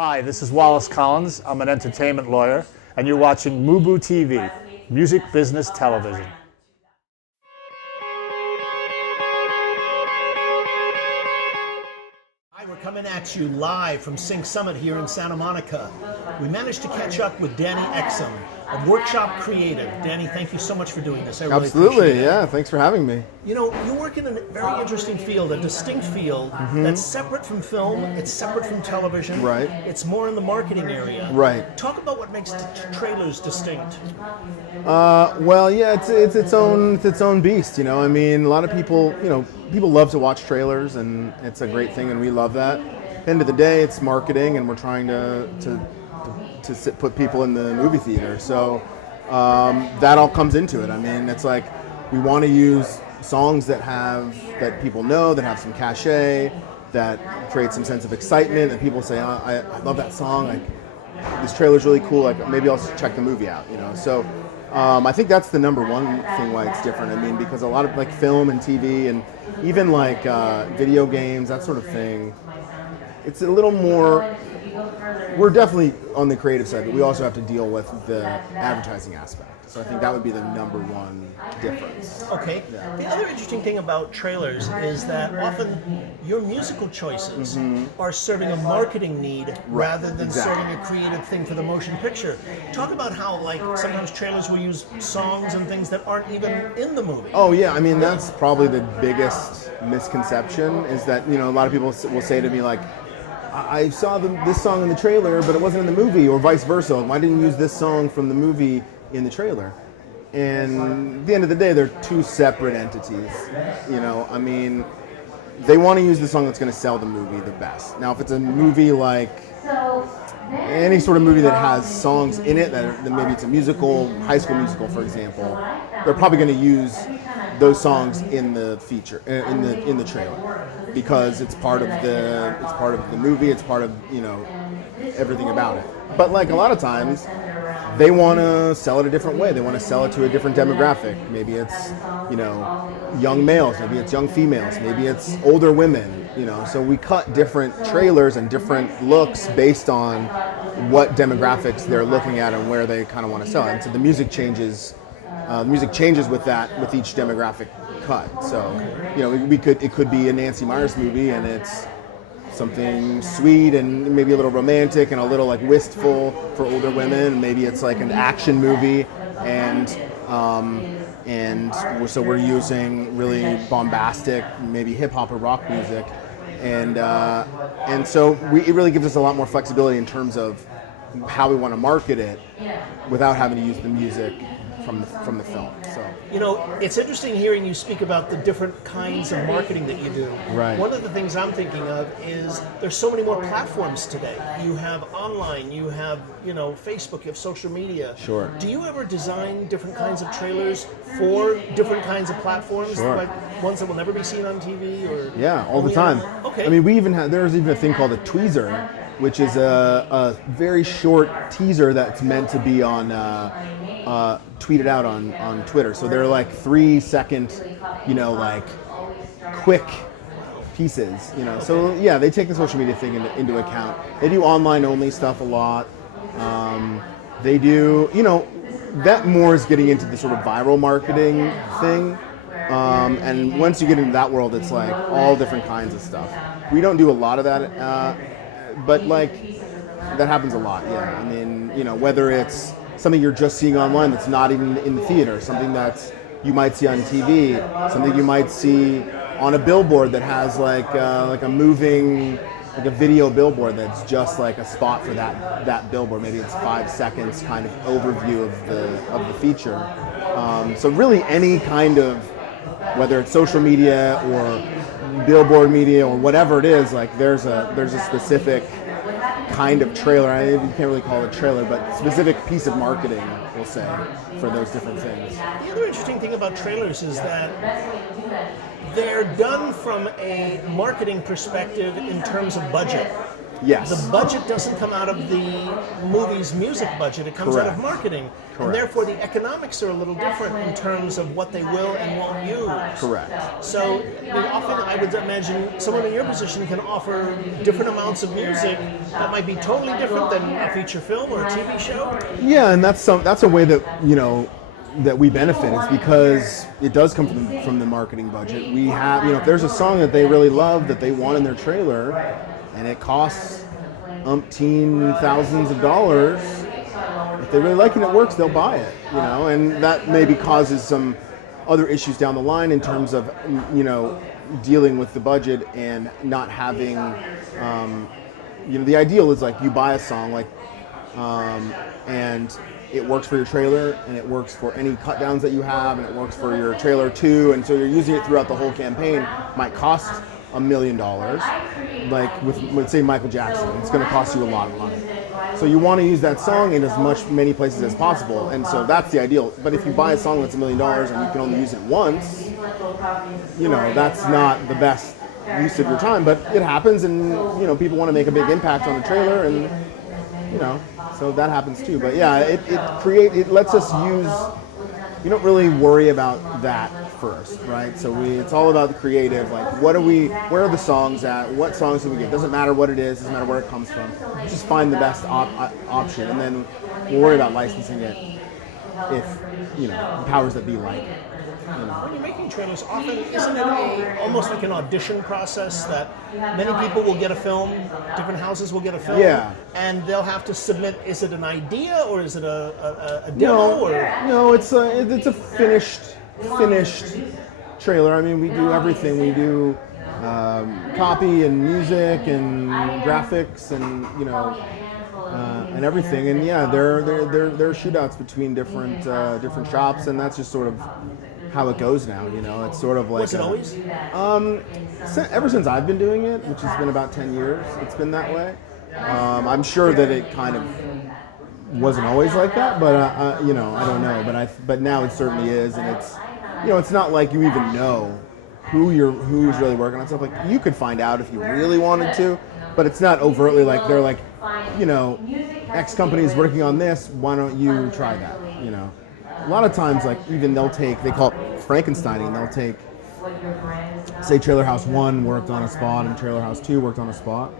Hi, this is Wallace Collins. I'm an entertainment lawyer, and you're watching MUBUTV, Music Business Television. Hi, we're coming at you live from Sync Summit here in Santa Monica. We managed to catch up with Danny Exum of Workshop Creative. Danny, thank you so much for doing this. I really Absolutely, yeah. Thanks for having me. You know, you work in a very interesting field, a distinct field that's separate from film, it's separate from television. Right. It's more in the marketing area. Right. Talk about what makes trailers distinct. Well, yeah, it's its own beast. You know, I mean, a lot of people, people love to watch trailers, and it's a great thing, and we love that. At the end of the day, it's marketing, and we're trying to put people in the movie theater. So that all comes into it. I mean, it's like we want to use songs that people know, that have some cachet, that create some sense of excitement, and people say, oh, I love that song. Like, this trailer's really cool. Like, maybe I'll check the movie out. So I think that's the number one thing why it's different. I mean, because a lot of like film and TV and even like video games, that sort of thing, it's a little more. We're definitely on the creative side, but we also have to deal with the advertising aspect. So I think that would be the number one difference. Okay. Yeah. The other interesting thing about trailers is that often your musical choices are serving a marketing need rather than serving a creative thing for the motion picture. Talk about how, like, sometimes trailers will use songs and things that aren't even in the movie. Oh yeah, I mean, that's probably the biggest misconception, is that, a lot of people will say to me, like, I saw this song in the trailer, but it wasn't in the movie, or vice versa. Why didn't you use this song from the movie in the trailer? And at the end of the day, they're two separate entities. I mean, they want to use the song that's going to sell the movie the best. Now, if it's a movie like any sort of movie that has songs in it, that maybe it's a musical, High School Musical, for example, they're probably going to use those songs in the feature, in the trailer, because it's part of the movie, it's part of everything about it. But like a lot of times, they want to sell it a different way. They want to sell it to a different demographic. Maybe it's young males, maybe it's young females, maybe it's older women. So we cut different trailers and different looks based on what demographics they're looking at and where they kind of want to sell it. And so the music changes. With that, with each demographic cut. So, it could be a Nancy Meyers movie, and it's something sweet and maybe a little romantic and a little like wistful for older women. Maybe it's like an action movie, and so we're using really bombastic, maybe hip hop or rock music, and so it really gives us a lot more flexibility in terms of how we want to market it without having to use the music from the film. So it's interesting hearing you speak about the different kinds of marketing that you do. Right. One of the things I'm thinking of is there's so many more platforms today. You have online, you have Facebook, you have social media. Sure. Do you ever design different kinds of trailers for different kinds of platforms, Sure. like ones that will never be seen on TV? Or yeah, all the time. Okay. I mean, there's even a thing called a tweezer, which is a very short teaser that's meant to be on tweeted out on Twitter. So they're like 3-second, like quick pieces. So yeah, they take the social media thing into account. They do online only stuff a lot. They do, that more is getting into the sort of viral marketing thing. And once you get into that world, it's like all different kinds of stuff. We don't do a lot of that, but like that happens a lot. Yeah, I mean, whether it's something you're just seeing online that's not even in the theater, something that you might see on TV, something you might see on a billboard that has like a moving, like a video billboard that's just like a spot for that billboard. Maybe it's 5 seconds kind of overview of the feature. So really any kind of, whether it's social media or billboard media or whatever it is, like there's a specific kind of trailer. You can't really call it a trailer, but specific piece of marketing, we'll say, for those different things. The other interesting thing about trailers is that they're done from a marketing perspective in terms of budget. Yes. The budget doesn't come out of the movie's music budget, it comes out of Correct. marketing. Correct. And therefore the economics are a little different in terms of what they will and won't use. Correct. So often I would imagine someone in your position can offer different amounts of music that might be totally different than a feature film or a TV show. Yeah, and that's a way that, that we benefit, is because it does come from the marketing budget. We have, if there's a song that they really love that they want in their trailer, and it costs umpteen thousands of dollars, if they really like it and it works, they'll buy it, and that maybe causes some other issues down the line in terms of, dealing with the budget and not having, the ideal is like you buy a song and it works for your trailer, and it works for any cut downs that you have, and it works for your trailer too, and so you're using it throughout the whole campaign. Might cost $1 million, like with say Michael Jackson, it's going to cost you a lot of money. So you want to use that song in as many places as possible, and so that's the ideal. But if you buy a song that's $1 million and you can only use it once, that's not the best use of your time. But it happens, and people want to make a big impact on the trailer, and so that happens too. But yeah, it lets us use. You don't really worry about that first, right? So it's all about the creative. Like, where are the songs at? What songs do we get? Doesn't matter what it is. Doesn't matter where it comes from. Just find the best option, and then we'll worry about licensing it if the powers that be like. When you're making trailers, often isn't it almost like an audition process that many people will get a film, different houses will get a film, and they'll have to submit. Is it an idea or is it a demo? No, it's a finished trailer. I mean, we do everything. We do copy and music and graphics and and everything. And yeah, there are shootouts between different shops, and that's just sort of how it goes now. It's sort of like. Was it always? Ever since I've been doing it, which has been about 10 years, it's been that way. I'm sure that it kind of wasn't always like that, but I don't know. But now it certainly is, and it's it's not like you even know who's really working on stuff. Like, you could find out if you really wanted to, but it's not overtly like they're like, X company is working on this. Why don't you try that? A lot of times, like, even they call it Frankensteining. They'll take, say, Trailer House 1 worked on a spot and Trailer House 2 worked on a spot,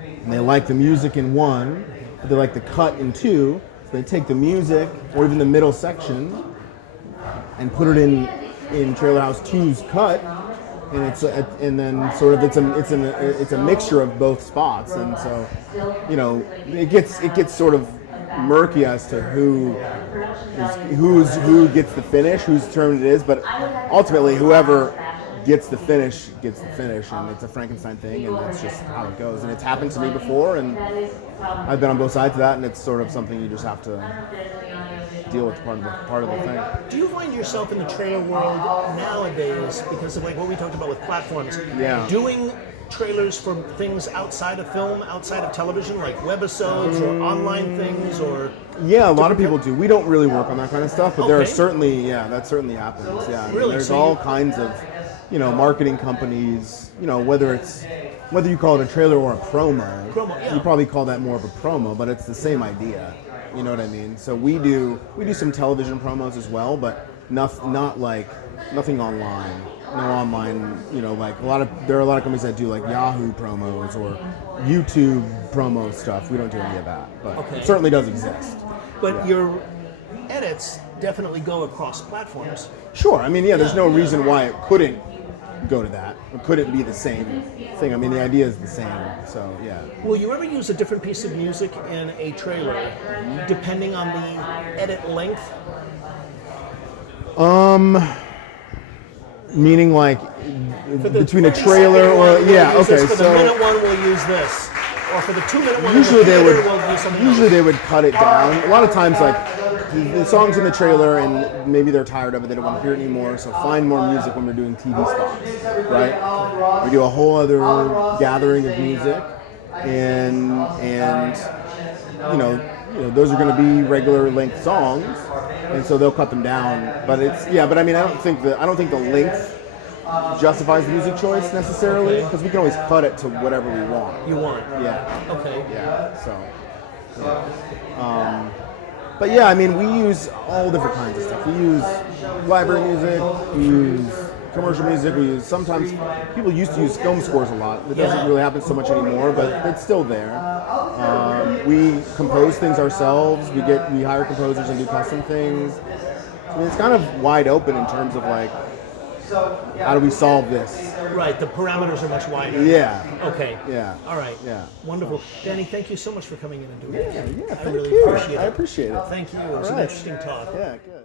and they like the music in 1, but they like the cut in 2, so they take the music or even the middle section and put it in Trailer House 2's cut, and then sort of it's a mixture of both spots, and so it gets sort of murky as to who gets the finish, whose turn it is, but ultimately whoever gets the finish, and it's a Frankenstein thing, and that's just how it goes. And it's happened to me before, and I've been on both sides of that, and it's sort of something you just have to deal with, part of the thing. Do you find yourself in the trailer world nowadays, because of like what we talked about with platforms, doing trailers for things outside of film, outside of television, like webisodes or online things, or? Yeah, a lot of people do. We don't really work on that kind of stuff, but there are certainly, that certainly happens. Yeah, really? There's all kinds of, marketing companies. Whether you call it a trailer or a promo, you probably call that more of a promo, but it's the same idea. You know what I mean? So we do some television promos as well, but nothing online. No online, like there are a lot of companies that do like Yahoo promos or YouTube promo stuff. We don't do any of that, but it certainly does exist. But your edits definitely go across platforms. Sure. I mean, there's no reason why it couldn't go to that. It couldn't be the same thing. I mean, the idea is the same. So, yeah. Will you ever use a different piece of music in a trailer, depending on the edit length? Meaning like between a trailer or for the minute one we'll use this, or for the 2-minute one usually we'll use something else. They would cut it down. A lot of times, like the song's in the trailer and maybe they're tired of it, they don't want to hear it anymore, so find more music when we're doing TV spots, right? We do a whole other gathering of music, and those are going to be regular length songs, and so they'll cut them down. But I don't think the length justifies the music choice necessarily, because we can always cut it to whatever we want. You want? Yeah. Okay. Yeah. So. Yeah. But yeah, I mean, we use all different kinds of stuff. We use library music. We use commercial music. We use sometimes people used to use film scores a lot. That doesn't really happen so much anymore, but it's still there. We compose things ourselves. We hire composers and do custom things. I mean, it's kind of wide open in terms of like, how do we solve this? Right, the parameters are much wider. Yeah. Okay. Yeah. All right. Yeah. Wonderful. Danny, thank you so much for coming in and doing it. Yeah, I thank really you. appreciate it. I appreciate it. Thank you. It was an interesting talk. Yeah, good.